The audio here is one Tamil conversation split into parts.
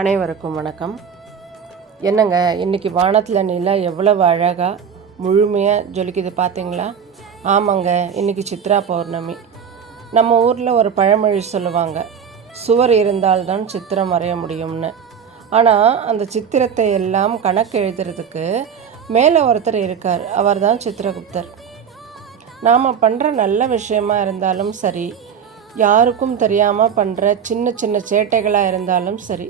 அனைவருக்கும் வணக்கம். என்னங்க இன்றைக்கி வானத்தில் நிலா எவ்வளவு அழகாக முழுமையாக ஜொலிக்குது பார்த்தீங்களா? ஆமாங்க, இன்றைக்கி சித்ரா பௌர்ணமி. நம்ம ஊரில் ஒரு பழமொழி சொல்லுவாங்க, சுவர் இருந்தால்தான் சித்திரம் வரைய முடியும்னு. ஆனால் அந்த சித்திரத்தை எல்லாம் கணக்கு எழுதுறதுக்கு மேலே ஒருத்தர் இருக்கார், அவர் தான் சித்திரகுப்தர். நாம் பண்ணுற நல்ல விஷயமா இருந்தாலும் சரி, யாருக்கும் தெரியாமல் பண்ணுற சின்ன சின்ன சேட்டைகளாக இருந்தாலும் சரி,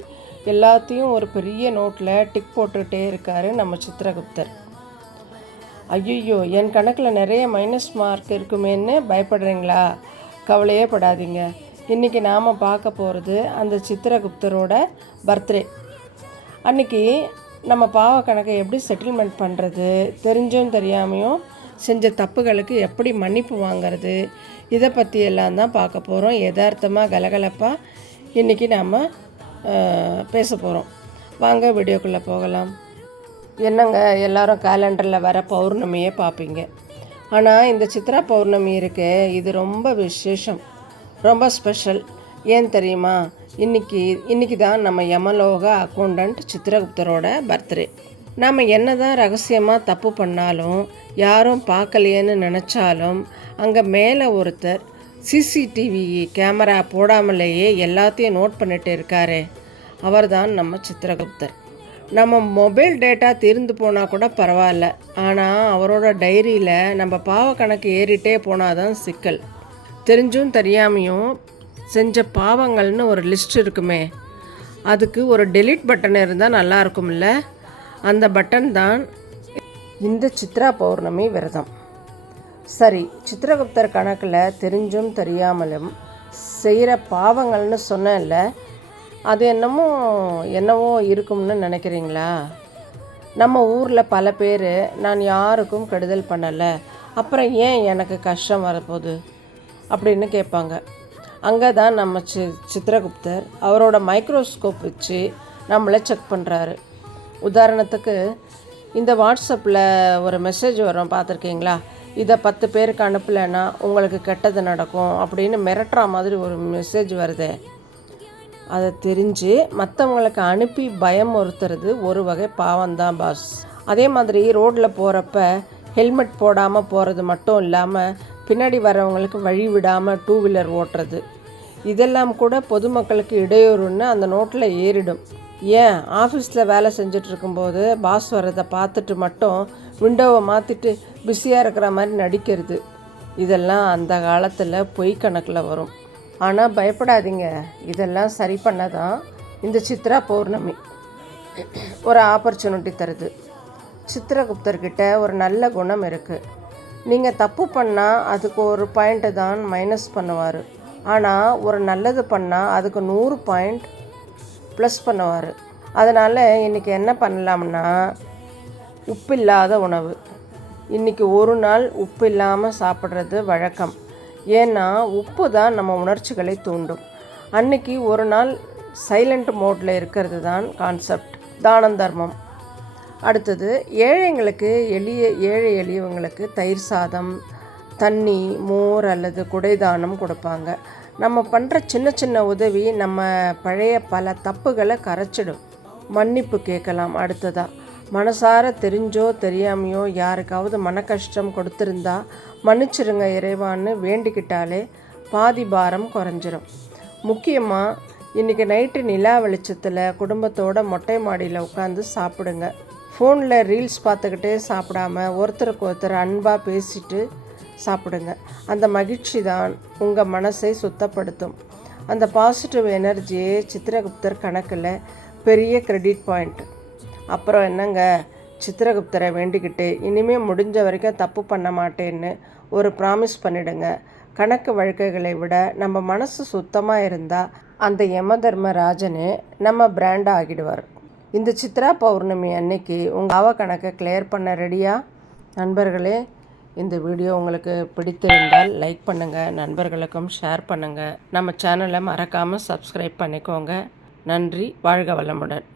எல்லாத்தையும் ஒரு பெரிய நோட்டில் டிக் போட்டுகிட்டே இருக்கார் நம்ம சித்திரகுப்தர். ஐயோ, என் கணக்கில் நிறைய மைனஸ் மார்க் இருக்குமேன்னு பயப்படுறீங்களா? கவலையே படாதீங்க. இன்றைக்கி நாம் பார்க்க போகிறது அந்த சித்திரகுப்தரோட பர்த்டே. அன்றைக்கி நம்ம பாவ கணக்கை எப்படி செட்டில்மெண்ட் பண்ணுறது, தெரிஞ்சும் தெரியாமையும் செஞ்ச தப்புகளுக்கு எப்படி மன்னிப்பு வாங்கிறது, இதை பற்றி எல்லாம் தான் பார்க்க போகிறோம். யதார்த்தமாக கலகலப்பாக இன்றைக்கி நாம் பேச போகிறோம். வாங்க வீடியோக்குள்ளே போகலாம். என்னங்க எல்லோரும் கேலண்டரில் வர பௌர்ணமியே பார்ப்பீங்க. ஆனால் இந்த சித்ரா பௌர்ணமி இருக்கே, இது ரொம்ப விசேஷம், ரொம்ப ஸ்பெஷல். ஏன் தெரியுமா? இன்றைக்கி தான் நம்ம யமலோக அக்கௌண்டண்ட் சித்திரகுப்தரோட பர்த்டே. நாம் என்ன தான் ரகசியமாக தப்பு பண்ணாலும், யாரும் பார்க்கலையேன்னு நினச்சாலும், அங்கே மேலே ஒருத்தர் சிசிடிவி கேமரா போடாமலேயே எல்லாத்தையும் நோட் பண்ணிட்டு இருக்காரே, அவர் தான் நம்ம சித்திரகுப்தர். நம்ம மொபைல் டேட்டா தீர்ந்து போனால் கூட பரவாயில்ல, ஆனால் அவரோட டைரியில் நம்ம பாவ கணக்கு ஏறிட்டே போனால் தான் சிக்கல். தெரிஞ்சும் தெரியாமையும் செஞ்ச பாவங்கள்னு ஒரு லிஸ்ட் இருக்குமே, அதுக்கு ஒரு டெலீட் பட்டன் இருந்தால் நல்லாயிருக்கும்ல. அந்த பட்டன் தான் இந்த சித்ரா பௌர்ணமி விரதம். சரி, சித்திரகுப்தர் கணக்கில் தெரிஞ்சும் தெரியாமலும் செய்கிற பாவங்கள்னு சொன்னேன்ல, அது என்னவோ இருக்கும்னு நினைக்கிறீங்களா? நம்ம ஊரில் பல பேர், நான் யாருக்கும் கெடுதல் பண்ணலை, அப்புறம் ஏன் எனக்கு கஷ்டம் வரப்போகுது அப்படின்னு கேட்பாங்க. அங்கே தான் நம்ம சித்திரகுப்தர் அவரோட மைக்ரோஸ்கோப் வச்சு நம்மளை செக் பண்ணுறாரு. உதாரணத்துக்கு, இந்த வாட்ஸ்அப்பில் ஒரு மெசேஜ் வரும் பார்த்துருக்கீங்களா? இதை 10 பேருக்கு அனுப்பலைன்னா உங்களுக்கு கெட்டது நடக்கும் அப்படின்னு மிரட்டுற மாதிரி ஒரு மெசேஜ் வருதே, அதை தெரிஞ்சு மற்றவங்களுக்கு அனுப்பி பயம் ஒருத்துறது ஒரு வகை பாவம்தான் பாஸ். அதே மாதிரி ரோட்டில் போகிறப்ப ஹெல்மெட் போடாமல் போகிறது மட்டும் இல்லாமல், பின்னாடி வரவங்களுக்கு வழி விடாமல் 2 வீலர் ஓட்டுறது, இதெல்லாம் கூட பொதுமக்களுக்கு இடையூறுன்னு அந்த நோட்டில் ஏறிடும். ஏன், ஆஃபீஸில் வேலை செஞ்சிட்ருக்கும்போது பாஸ் வர்றதை பார்த்துட்டு மட்டும் விண்டோவை மாற்றிட்டு பிஸியாக இருக்கிற மாதிரி நடிக்கிறது, இதெல்லாம் அந்த காலத்தில் பொய் கணக்கில் வரும். ஆனால் பயப்படாதீங்க, இதெல்லாம் சரி பண்ண தான் இந்த சித்ரா பௌர்ணமி ஒரு ஆப்பர்ச்சுனிட்டி தருது. சித்திரகுப்தர்கிட்ட ஒரு நல்ல குணம் இருக்குது. நீங்கள் தப்பு பண்ணால் அதுக்கு ஒரு பாயிண்ட்டு தான் மைனஸ் பண்ணுவார், ஆனால் ஒரு நல்லது பண்ணால் அதுக்கு 100 பாயிண்ட் ப்ளஸ் பண்ணுவார். அதனால் இன்றைக்கி என்ன பண்ணலாம்னா, உப்பு இல்லாத உணவு. இன்றைக்கி ஒரு நாள் உப்பு இல்லாமல் சாப்பிட்றது வழக்கம். ஏன்னா உப்பு தான் நம்ம உணர்ச்சிகளை தூண்டும். அன்றைக்கி ஒரு நாள் சைலண்ட் மோடில் இருக்கிறது தான் கான்செப்ட், தானம் தர்மம். அடுத்தது, ஏழை எளியவங்களுக்கு தயிர் சாதம், தண்ணி, மோர் அல்லது குடைதானம் கொடுப்பாங்க. நம்ம பண்ணுற சின்ன சின்ன உதவி நம்ம பழைய பல தப்புகளை கரைச்சிடும். மன்னிப்பு கேட்கலாம். அடுத்ததாக, மனசார தெரிஞ்சோ தெரியாமையோ யாருக்காவது மன கஷ்டம் கொடுத்துருந்தா மன்னிச்சிருங்க இறைவான்னு வேண்டிக்கிட்டாலே பாதி பாரம் குறைஞ்சிரும். முக்கியமாக இன்றைக்கி நைட்டு நிலா வெளிச்சத்தில் குடும்பத்தோட மொட்டை மாடியில் உட்காந்து சாப்பிடுங்க. ஃபோனில் ரீல்ஸ் பார்த்துக்கிட்டே சாப்பிடாம ஒருத்தருக்கு ஒருத்தர் அன்பாக பேசிட்டு சாப்பிடுங்க. அந்த மகிழ்ச்சி தான் உங்கள் மனசை சுத்தப்படுத்தும். அந்த பாசிட்டிவ் எனர்ஜியே சித்திரகுப்தர் கணக்கில் பெரிய கிரெடிட் பாயிண்ட். அப்புறம் என்னங்க, சித்திரகுப்தரை வேண்டிக்கிட்டு இனிமேல் முடிஞ்ச வரைக்கும் தப்பு பண்ண மாட்டேன்னு ஒரு ப்ராமிஸ் பண்ணிவிடுங்க. கணக்கு வழக்குகளை விட நம்ம மனசு சுத்தமாக இருந்தால் அந்த யமதர்மராஜனே நம்ம பிராண்டாக ஆகிடுவார். இந்த சித்ரா பௌர்ணமி அன்னைக்கு உங்கள் பாவ கணக்கை கிளியர் பண்ண ரெடியா? நண்பர்களே, இந்த வீடியோ உங்களுக்கு பிடித்திருந்தால் லைக் பண்ணுங்கள், நண்பர்களுக்கும் ஷேர் பண்ணுங்கள். நம்ம சேனலை மறக்காமல் சப்ஸ்கிரைப் பண்ணிக்கோங்க. நன்றி. வாழ்க வளமுடன்.